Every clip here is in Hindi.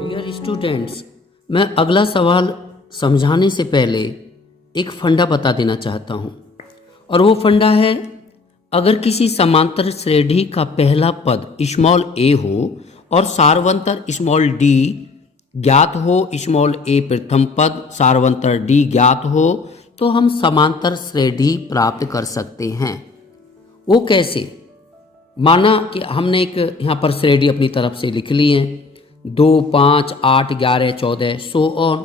डियर स्टूडेंट्स, मैं अगला सवाल समझाने से पहले एक फंडा बता देना चाहता हूँ। और वो फंडा है, अगर किसी समांतर श्रेणी का पहला पद स्मॉल ए हो और सार्वंतर स्मॉल डी ज्ञात हो, स्मॉल ए प्रथम पद सार्वंतर डी ज्ञात हो, तो हम समांतर श्रेणी प्राप्त कर सकते हैं। वो कैसे? माना कि हमने एक यहाँ पर श्रेणी अपनी तरफ से लिख ली है, 2, 5, 8, 11, 14 सो ऑन।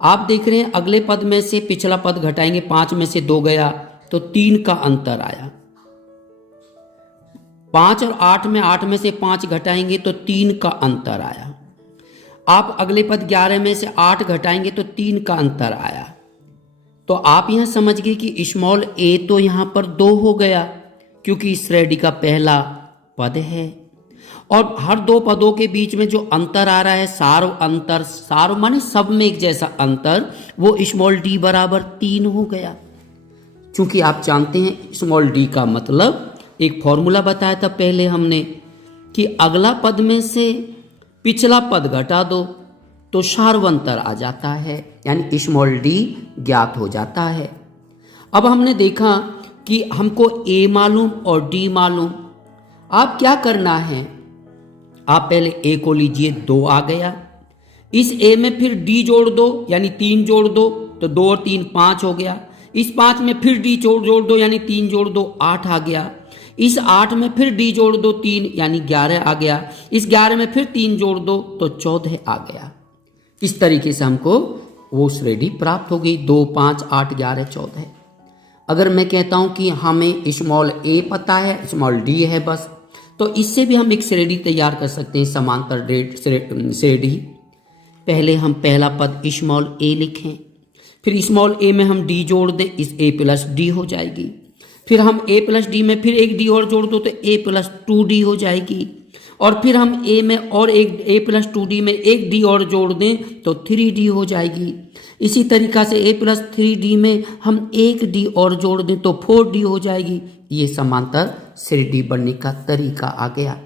आप देख रहे हैं अगले पद में से पिछला पद घटाएंगे, 5 में से 2 गया तो 3 का अंतर आया। 5 और 8 में 8 में से 5 घटाएंगे तो 3 का अंतर आया। आप अगले पद 11 में से 8 घटाएंगे तो 3 का अंतर आया। तो आप यहां समझ गए कि स्मॉल ए तो यहां पर 2 हो गया क्योंकि इस श्रेणी का पहला पद है। और हर 2 पदों के बीच में जो अंतर आ रहा है, सार्व अंतर, सार्व माने सब में एक जैसा अंतर, वो स्मॉल डी बराबर 3 हो गया। क्योंकि आप जानते हैं स्मॉल डी का मतलब, एक फॉर्मूला बताया था पहले हमने कि अगला पद में से पिछला पद घटा दो तो सार्वंतर आ जाता है, यानी स्मॉल डी ज्ञात हो जाता है। अब हमने देखा कि हमको ए मालूम और डी मालूम। आप क्या करना है, आप पहले ए को लीजिए, 2 आ गया। इस ए में फिर डी जोड़ दो, यानी 3 जोड़ दो तो 2 और 3 5 हो गया। इस 5 में फिर डी जोड़ दो, यानी 3 जोड़ दो 8 आ गया। इस 8 में फिर डी जोड़ दो 3, यानी 11 आ गया। इस 11 में फिर 3 जोड़ दो तो 14 आ गया। इस तरीके से हमको वो श्रेणी प्राप्त हो गई, 2, 5, 8, 11, 14। अगर मैं कहता हूं कि हमें स्मॉल ए पता है, स्मॉल डी है बस, तो इससे भी हम एक श्रेणी तैयार कर सकते हैं, समांतर श्रेणी। पहले हम पहला पद स्मॉल ए लिखें, फिर स्मॉल ए में हम डी जोड़ दें, इस ए प्लस डी हो जाएगी। फिर हम ए प्लस डी में फिर एक डी और जोड़ दो तो ए प्लस 2डी हो जाएगी। और फिर हम ए में और एक ए प्लस 2डी में एक डी और जोड़ दें तो 3D हो जाएगी। इसी तरीका से ए प्लस 3D में हम एक डी और जोड़ दें तो 4D हो जाएगी। ये समांतर श्रेणी बनने का तरीका आ गया।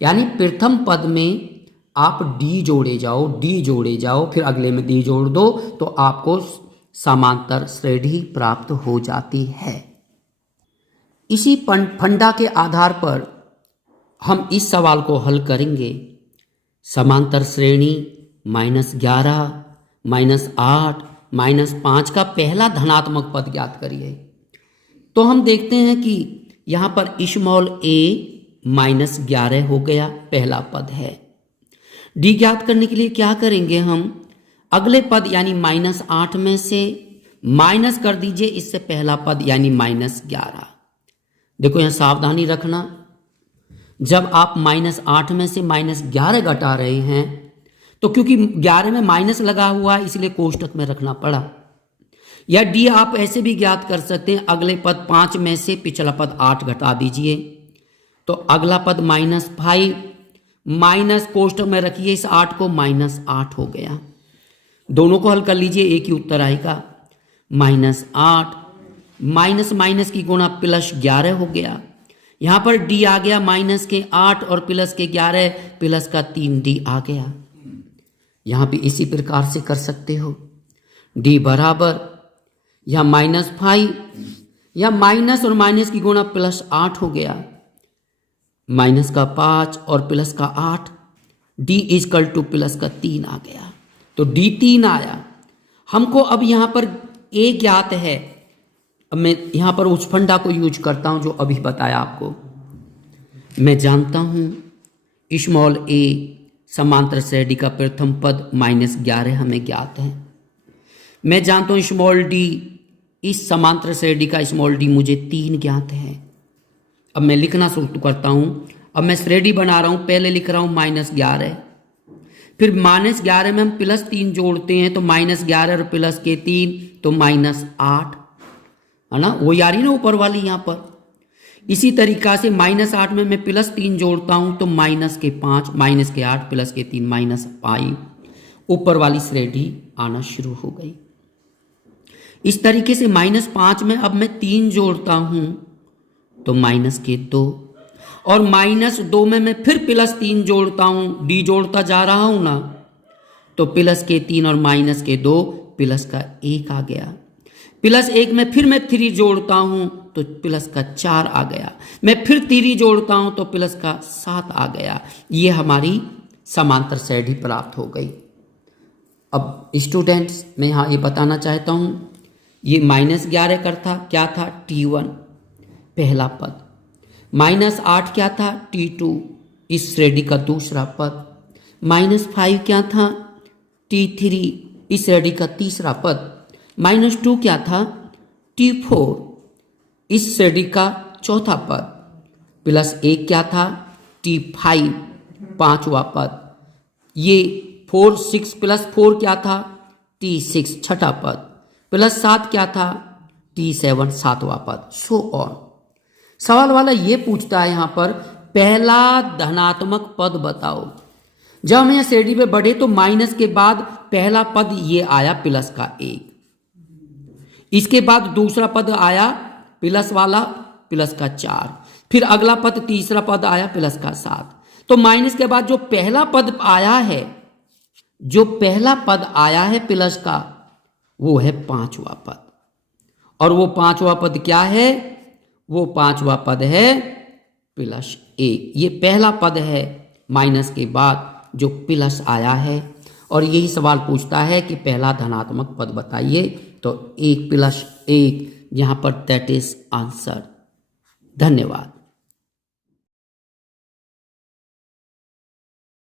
यानी प्रथम पद में आप डी जोड़े जाओ, फिर अगले में डी जोड़ दो तो आपको समांतर श्रेणी प्राप्त हो जाती है। इसी फंडा के आधार पर हम इस सवाल को हल करेंगे। समांतर श्रेणी -11, -8, -5 का पहला धनात्मक पद ज्ञात करिए। तो हम देखते हैं कि यहां पर स्मॉल ए -11 हो गया, पहला पद है। डी ज्ञात करने के लिए क्या करेंगे, हम अगले पद यानी -8 में से माइनस कर दीजिए इससे पहला पद यानी -11। देखो यहां सावधानी रखना, जब आप -8 में से -11 घटा रहे हैं तो क्योंकि 11 में माइनस लगा हुआ है इसलिए कोष्टक में रखना पड़ा। या डी आप ऐसे भी ज्ञात कर सकते हैं, अगले पद 5 में से पिछला पद 8 घटा दीजिए तो अगला पद -5 माइनस कोष्टक में रखिए इस 8 को, -8 हो गया। दोनों को हल कर लीजिए, एक ही उत्तर आएगा। -8 माइनस माइनस की गुणा +11 हो गया। यहां पर डी आ गया -8 और +11 प्लस का 3D आ गया। यहां भी इसी प्रकार से कर सकते हो। डी बराबर यहां -5 या माइनस और माइनस की गुणा +8 हो गया, माइनस का 5 और प्लस का 8, डी इजकल टू प्लस का 3 आ गया। तो डी 3 आया। हमको अब यहां पर ए ज्ञात है। अब मैं यहां पर उस फंडा को यूज करता हूं जो अभी बताया आपको। मैं जानता हूं स्मॉल ए समांतर श्रेणी का प्रथम पद -11 हमें ज्ञात है। मैं जानता हूं स्मॉल डी, इस समांतर श्रेणी का स्मॉल डी मुझे 3 ज्ञात है। अब मैं लिखना शुरू करता हूं। अब मैं श्रेणी बना रहा हूं, पहले लिख रहा हूं -11, फिर -11 में हम +3 जोड़ते हैं तो -11 और प्लस के 3 तो -8 है ना, वो यारी ना ऊपर वाली यहां पर। इसी तरीका से -8 में मैं +3 जोड़ता हूं तो -5, -8 प्लस के 3 -5, ऊपर वाली श्रेणी आना शुरू हो गई। इस तरीके से -5 में अब मैं 3 जोड़ता हूं तो -2 और -2 में मैं फिर +3 जोड़ता हूं, डी जोड़ता जा रहा हूं ना, तो प्लस के 3 और माइनस के 2, प्लस का 1 आ गया। प्लस 1 में फिर मैं 3 जोड़ता हूं तो प्लस का 4 आ गया। मैं फिर 3 जोड़ता हूं तो प्लस का 7 आ गया। ये हमारी समांतर श्रेणी प्राप्त हो गई। अब स्टूडेंट्स मैं यहाँ ये बताना चाहता हूँ, ये -11 का था क्या था, T1 पहला पद, -8 क्या था, T2 इस श्रेणी का दूसरा पद, -5 क्या था, T3 इस श्रेणी का तीसरा पद, -2 क्या था, T4 इस श्रेणी का चौथा पद, +1 क्या था, T5 पांचवा पद, ये 4 6 +4 क्या था, T6 छठा पद, +7 क्या था, T7 सातवां पद, सो ऑन। सवाल वाला ये पूछता है यहां पर पहला धनात्मक पद बताओ। जब हम यहां श्रेणी में बढ़े तो माइनस के बाद पहला पद ये आया प्लस का 1, इसके बाद दूसरा पद आया प्लस वाला प्लस का 4, फिर अगला पद तीसरा पद आया प्लस का 7। तो माइनस के बाद जो पहला पद आया है, जो पहला पद आया है प्लस का, वो है पांचवा पद। और वो पांचवा पद क्या है, वो पांचवा पद है +1। ये पहला पद है माइनस के बाद जो प्लस आया है। और यही सवाल पूछता है कि पहला धनात्मक पद बताइए, तो 1 + 1 यहां पर दैट इज आंसर। धन्यवाद।